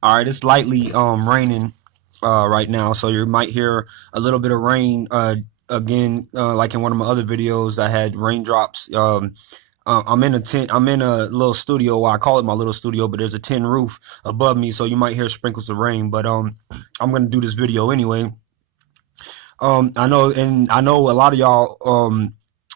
All right, it's lightly raining right now, so you might hear a little bit of rain again. Like in one of my other videos, I had raindrops. I'm in a tent. I'm in a little studio. Well, I call it my little studio, but there's a tin roof above me, so you might hear sprinkles of rain. But I'm gonna do this video anyway. I know a lot of y'all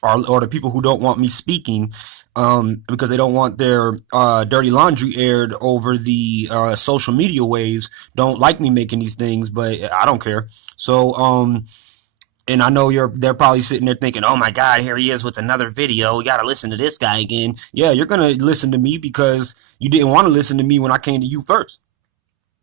are or the people who don't want me speaking because they don't want their dirty laundry aired over the social media waves. Don't like me making these things, but I don't care. So and I know they're probably sitting there thinking, "Oh my God, here he is with another video. We got to listen to this guy again." Yeah, you're gonna listen to me because you didn't want to listen to me when I came to you first.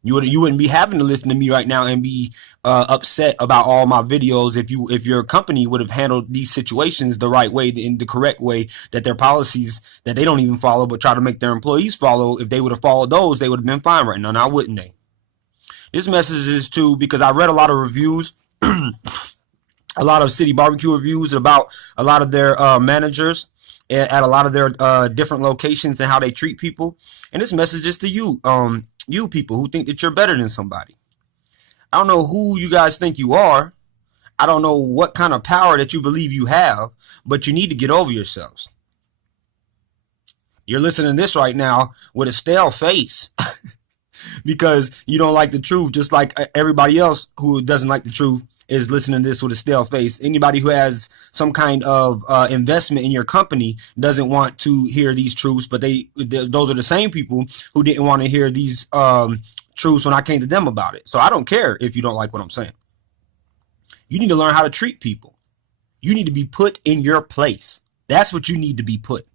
You wouldn't be having to listen to me right now and be upset about all my videos if your company would have handled these situations the right way, in the correct way, that their policies that they don't even follow but try to make their employees follow. If they would have followed those, they would have been fine right now. Now wouldn't they? This message is too because I read a lot of reviews, a lot of city barbecue reviews about a lot of their managers at a lot of their different locations and how they treat people. And this message is to you, you people who think that you're better than somebody. I don't know who you guys think you are. I don't know what kind of power that you believe you have, but you need to get over yourselves. You're listening to this right now with a stale face because you don't like the truth, just like everybody else who doesn't like the truth is listening to this with a stale face. Anybody who has some kind of investment in your company doesn't want to hear these truths, but those are the same people who didn't want to hear these truths when I came to them about it. So I don't care if you don't like what I'm saying. You need to learn how to treat people. You need to be put in your place. That's what you need to be put.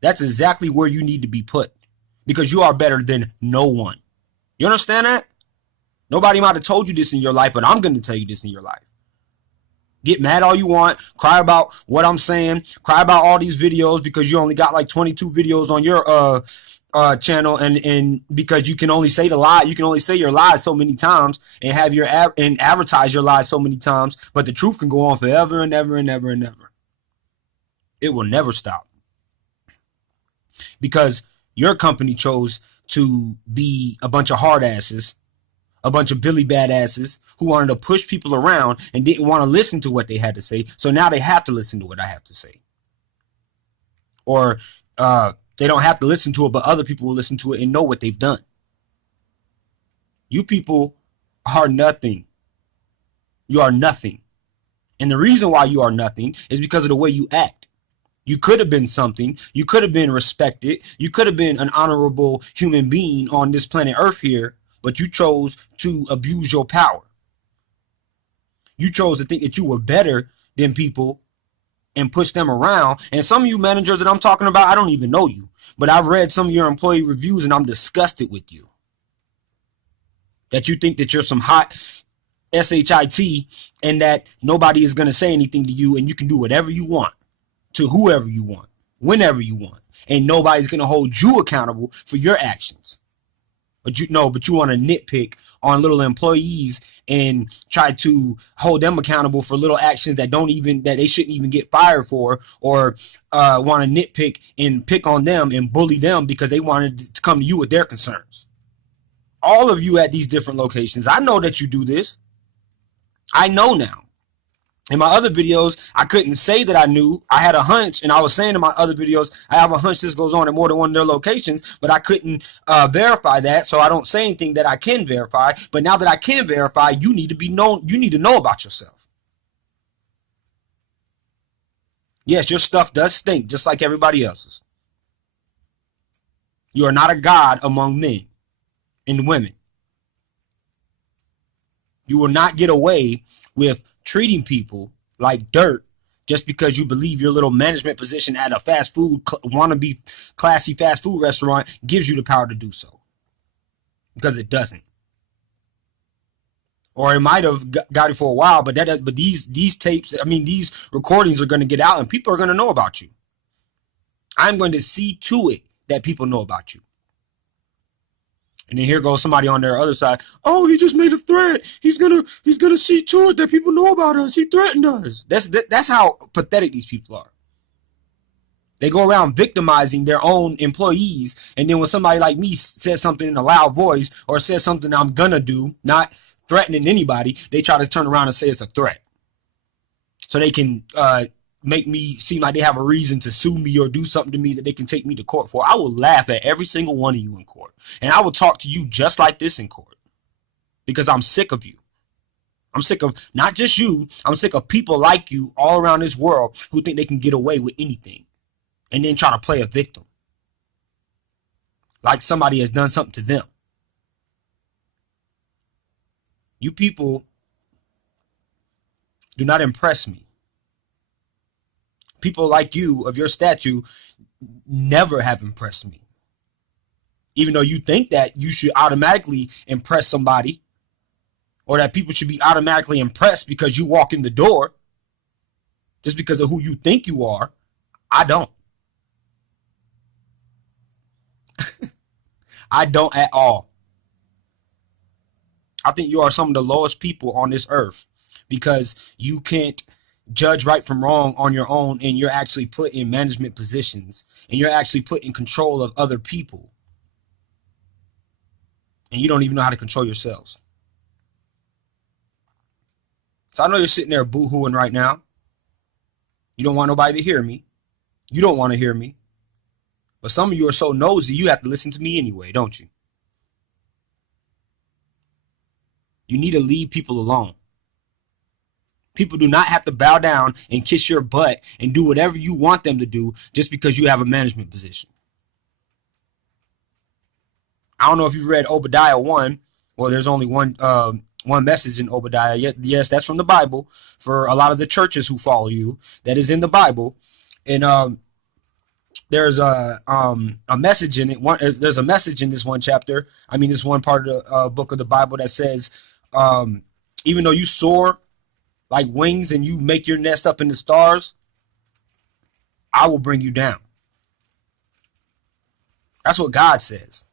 That's exactly where you need to be put because you are better than no one. You understand that? Nobody might have told you this in your life, but I'm going to tell you this in your life. Get mad all you want, cry about what I'm saying, cry about all these videos because you only got like 22 videos on your channel, and because you can only say the lie, you can only say your lies so many times and have your and advertise your lies so many times, but the truth can go on forever and ever and ever and ever. It will never stop because your company chose to be a bunch of hard asses, a bunch of Billy badasses who wanted to push people around and didn't want to listen to what they had to say. So now they have to listen to what I have to say. Or they don't have to listen to it, but other people will listen to it and know what they've done. You people are nothing. You are nothing. And the reason why you are nothing is because of the way you act. You could have been something. You could have been respected. You could have been an honorable human being on this planet Earth here, but you chose to abuse your power. You chose to think that you were better than people and push them around. And some of you managers that I'm talking about, I don't even know you, but I've read some of your employee reviews and I'm disgusted with you. That you think that you're some hot SHIT and that nobody is going to say anything to you and you can do whatever you want to whoever you want, whenever you want. And nobody's going to hold you accountable for your actions. But you want to nitpick on little employees and try to hold them accountable for little actions that they shouldn't even get fired for, or want to nitpick and pick on them and bully them because they wanted to come to you with their concerns. All of you at these different locations, I know that you do this. I know now. In my other videos, I couldn't say that I knew. I had a hunch, and I was saying in my other videos, I have a hunch this goes on at more than one of their locations, but I couldn't verify that, so I don't say anything that I can verify. But now that I can verify, you need to be known. You need to know about yourself. Yes, your stuff does stink, just like everybody else's. You are not a god among men and women. You will not get away with treating people like dirt just because you believe your little management position at a fast food, wannabe classy fast food restaurant gives you the power to do so. Because it doesn't. Or it might have got it for a while, but these tapes, these recordings are going to get out and people are going to know about you. I'm going to see to it that people know about you. And then here goes somebody on their other side. Oh, he just made a threat. He's gonna see to it that people know about us. He threatened us. That's how pathetic these people are. They go around victimizing their own employees. And then when somebody like me says something in a loud voice or says something I'm gonna do, not threatening anybody, they try to turn around and say it's a threat. So they can make me seem like they have a reason to sue me or do something to me that they can take me to court for. I will laugh at every single one of you in court. And I will talk to you just like this in court. Because I'm sick of you. I'm sick of not just you. I'm sick of people like you all around this world who think they can get away with anything. And then try to play a victim. Like somebody has done something to them. You people do not impress me. People like you of your stature never have impressed me. Even though you think that you should automatically impress somebody, or that people should be automatically impressed because you walk in the door, just because of who you think you are, I don't. I don't at all. I think you are some of the lowest people on this earth because you can't judge right from wrong on your own, and you're actually put in management positions and you're actually put in control of other people. And you don't even know how to control yourselves. So I know you're sitting there boo-hooing right now. You don't want nobody to hear me. You don't want to hear me. But some of you are so nosy, you have to listen to me anyway, don't you? You need to leave people alone. People do not have to bow down and kiss your butt and do whatever you want them to do just because you have a management position. I don't know if you've read Obadiah 1. Well, there's only one message in Obadiah. Yes, that's from the Bible. For a lot of the churches who follow you, that is in the Bible. And there's a message in it. There's a message in this one chapter. I mean, this one part of the book of the Bible that says, even though you soar like wings and you make your nest up in the stars, I will bring you down. That's what God says.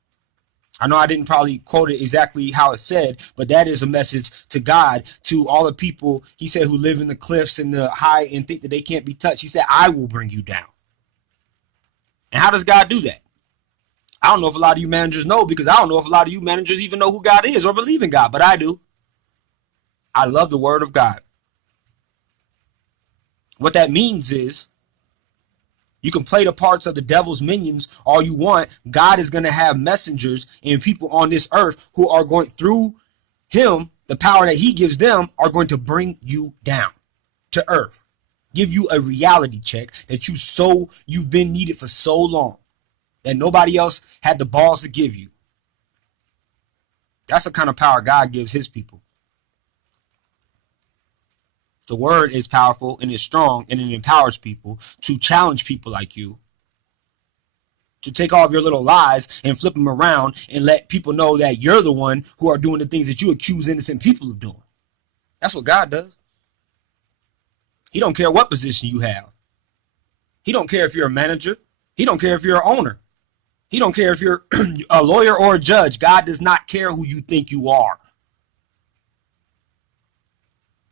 I know I didn't probably quote it exactly how it said, but that is a message to God, to all the people, he said, who live in the cliffs and the high and think that they can't be touched. He said, I will bring you down. And how does God do that? I don't know if a lot of you managers know, because I don't know if a lot of you managers even know who God is or believe in God, but I do. I love the word of God. What that means is you can play the parts of the devil's minions all you want. God is going to have messengers and people on this earth who are going through him, the power that he gives them, are going to bring you down to earth. Give you a reality check that you've been needed for so long that nobody else had the balls to give you. That's the kind of power God gives his people. The word is powerful and it's strong, and it empowers people to challenge people like you, to take all of your little lies and flip them around and let people know that you're the one who are doing the things that you accuse innocent people of doing. That's what God does. He don't care what position you have. He don't care if you're a manager. He don't care if you're an owner. He don't care if you're a lawyer or a judge. God does not care who you think you are.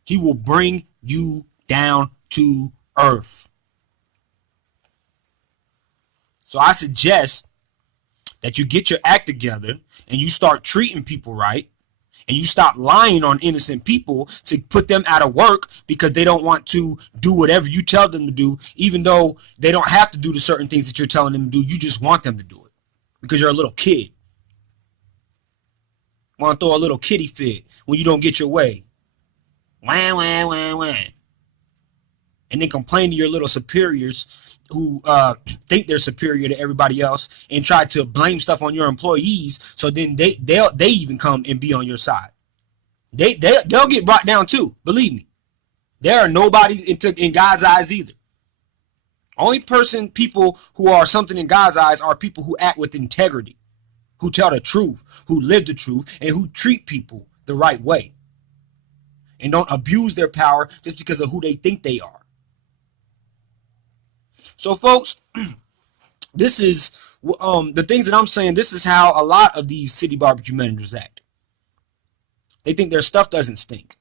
He will bring you down to earth. So I suggest that you get your act together and you start treating people right, and you stop lying on innocent people to put them out of work because they don't want to do whatever you tell them to do, even though they don't have to do the certain things that you're telling them to do. You just want them to do it because you're a little kid. Want to throw a little kitty fit when you don't get your way. Wah, wah, wah, wah. And then complain to your little superiors who think they're superior to everybody else and try to blame stuff on your employees. So then they even come and be on your side. They'll get brought down too. Believe me. There are nobody in God's eyes either. Only people who are something in God's eyes are people who act with integrity, who tell the truth, who live the truth, and who treat people the right way. And don't abuse their power just because of who they think they are. So, folks, this is the things that I'm saying. This is how a lot of these city barbecue managers act. They think their stuff doesn't stink.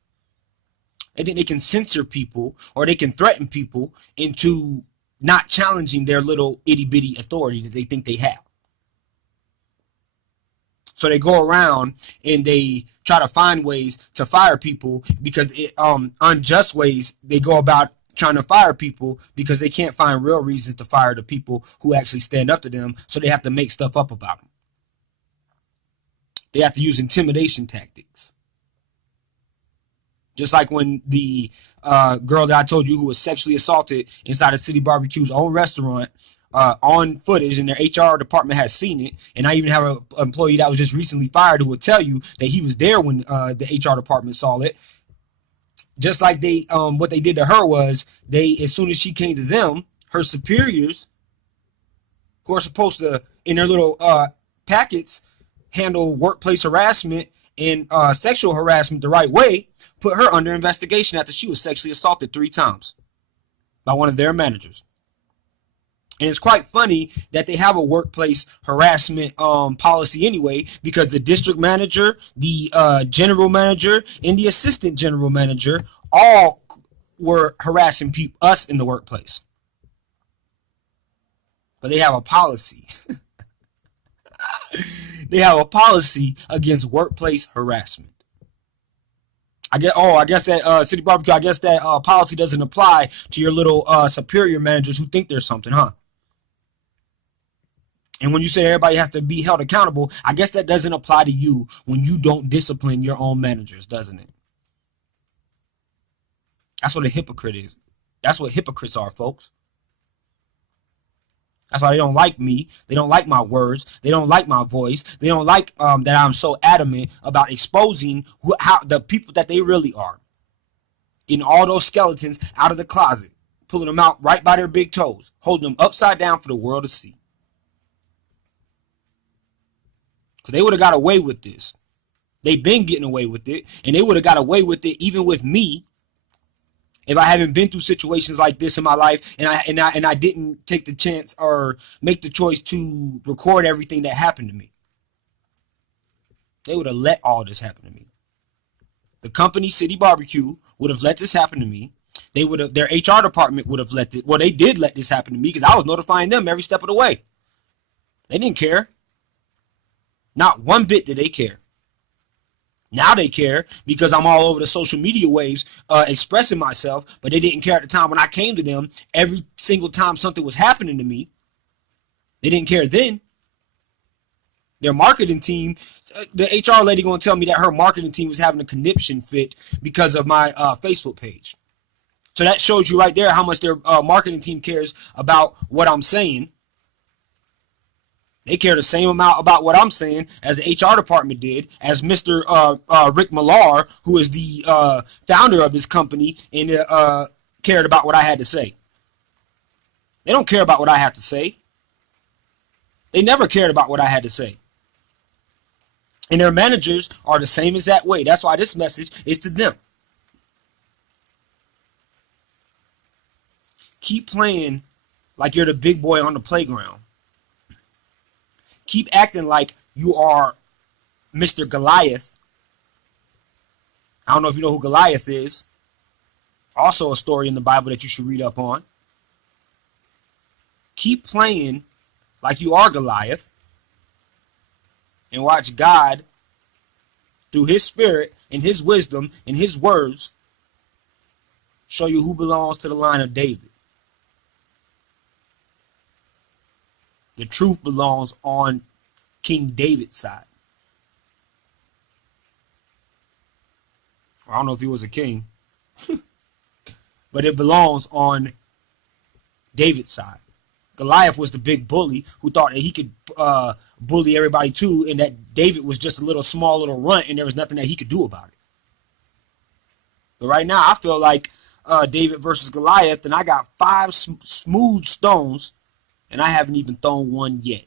They think they can censor people or they can threaten people into not challenging their little itty bitty authority that they think they have. So they go around and they try to find ways to fire people because unjust ways they go about trying to fire people because they can't find real reasons to fire the people who actually stand up to them. So they have to make stuff up about them. They have to use intimidation tactics. Just like when the girl that I told you who was sexually assaulted inside of City Barbecue's own restaurant on footage, and their HR department has seen it. And I even have an employee that was just recently fired who would tell you that he was there when the HR department saw it. Just like they, what they did to her was as soon as she came to them, her superiors, who are supposed to, in their little packets, handle workplace harassment and sexual harassment the right way, put her under investigation after she was sexually assaulted 3 times by one of their managers. And it's quite funny that they have a workplace harassment policy anyway, because the district manager, the general manager, and the assistant general manager all were harassing us in the workplace. But they have a policy. They have a policy against workplace harassment. I guess that City Barbecue, I guess that policy doesn't apply to your little superior managers who think they're something, huh? And when you say everybody has to be held accountable, I guess that doesn't apply to you when you don't discipline your own managers, doesn't it? That's what a hypocrite is. That's what hypocrites are, folks. That's why they don't like me. They don't like my words. They don't like my voice. They don't like that I'm so adamant about exposing how the people that they really are. Getting all those skeletons out of the closet, pulling them out right by their big toes, holding them upside down for the world to see. Because they would have got away with this. They've been getting away with it. And they would have got away with it even with me if I haven't been through situations like this in my life and I didn't take the chance or make the choice to record everything that happened to me. They would have let all this happen to me. The company, City Barbecue, would have let this happen to me. They would have, their HR department would have let it. Well, they did let this happen to me because I was notifying them every step of the way. They didn't care. Not one bit did they care. Now they care because I'm all over the social media waves expressing myself, but they didn't care at the time when I came to them every single time something was happening to me. They didn't care then. Their marketing team, the HR lady going to tell me that her marketing team was having a conniption fit because of my Facebook page. So that shows you right there how much their marketing team cares about what I'm saying. They care the same amount about what I'm saying as the HR department did, as Mr. Rick Millar, who is the founder of this company, and cared about what I had to say. They don't care about what I have to say. They never cared about what I had to say. And their managers are the same as that way. That's why this message is to them. Keep playing like you're the big boy on the playground. Keep acting like you are Mr. Goliath. I don't know if you know who Goliath is. Also a story in the Bible that you should read up on. Keep playing like you are Goliath. And watch God, through his spirit and his wisdom and his words, show you who belongs to the line of David. The truth belongs on King David's side. I don't know if he was a king, but it belongs on David's side. Goliath was the big bully who thought that he could bully everybody too, and that David was just a little small little runt and there was nothing that he could do about it. But right now I feel like David versus Goliath, and I got 5 smooth stones and I haven't even thrown one yet.